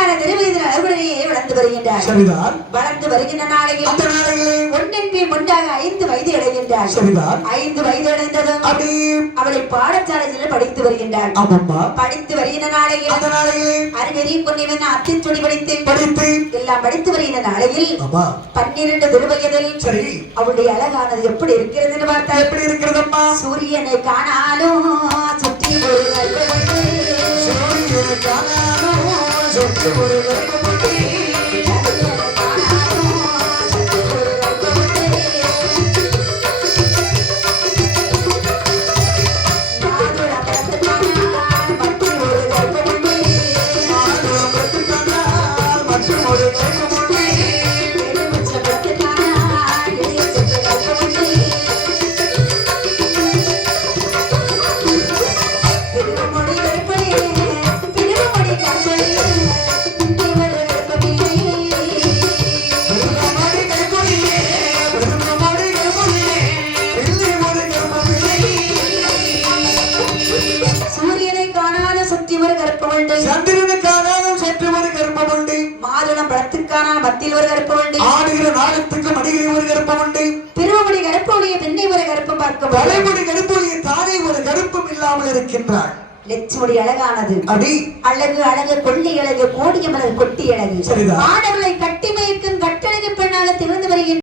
பதினாறு திருவயதில் அறுபடையே வளர்ந்து வருகின்றார். சரிதான். வளர்ந்து வருகின்ற நாளையில் அந்த நாளையிலே ஒன்றின் பின் ஒன்றாக 5 வயது அடைகின்றார். சரிதான். 5 வயது அடைந்ததும் அப்படி அவளை பாடசாலையில் படித்து வருகின்றார். ஆமாம்மா. படித்து வருகின்ற நாளையில் அந்த நாளையிலே அறிவெறி பொன்னிவன் அத்திச்சுடி படித்து எல்லாம் படித்து வருகின்ற நாளையில் ஆமா 12 திருவயதில் சரி அவளுடைய அழகானது எப்படி இருக்கிறதுன்னு பார்த்தா எப்படி இருக்கிறதம்மா? சூரியனை காணாலும் சுற்றி ஒரு கர்ப்பமுண்டு. சூரியனை காணாலும் சுற்றி ஒரு கர்ப்பமுண்டு. சூரியனை காணாலும் சுற்றி ஒரு கர்ப்பமுண்டு. மாதுளம் பழத்துக்கானால் மற்றும் ஒரு கர்ப்பமுண்டு. மாதுளம் பழத்துக்கானால் மற்றும் ஒரு கர்ப்பமுண்டு. எலுமிச்சை பழத்துக்கானால் எலுமிச்சை கர்ப்பமுண்டு. திருமுடி கற்பழியே, திருமுடி கற்பழியே, இவர் கற்பழியே. பெருமாடி கற்பழியே, பெருமாடி கற்பழியே, இல்லை ஒரு கற்பமில்லை. சூரியனை காணாத சுற்றி ஒரு கற்பமுண்டு. சந்திரனை காணாலும் சற்று ஒரு கர்ப்பமுண்டு. மாதுளம் பழத்துக்கானால் மத்தியில் ஒரு கற்பமுண்டு. ஆடுகிற நாளத்துக்கு மடிகிற ஒரு கர்ப்பமுண்டு. திருமுடி கற்பொழிய பெண்ணை ஒரு கற்பம் பார்க்க தலைமுடி கருப்பொழிய தானே ஒரு கருப்பம் இல்லாமல் இருக்கின்றாள். லட்சுமடி அழகானது. அடி அழகு அழகு கொள்ளி அழகு கோடிய மலர் கொட்டி அழகு. சரிதான். ஆடவர்களை கட்டி மயக்கும் கட்டழகு பெண்ணாக திகழ்ந்து வருகின்ற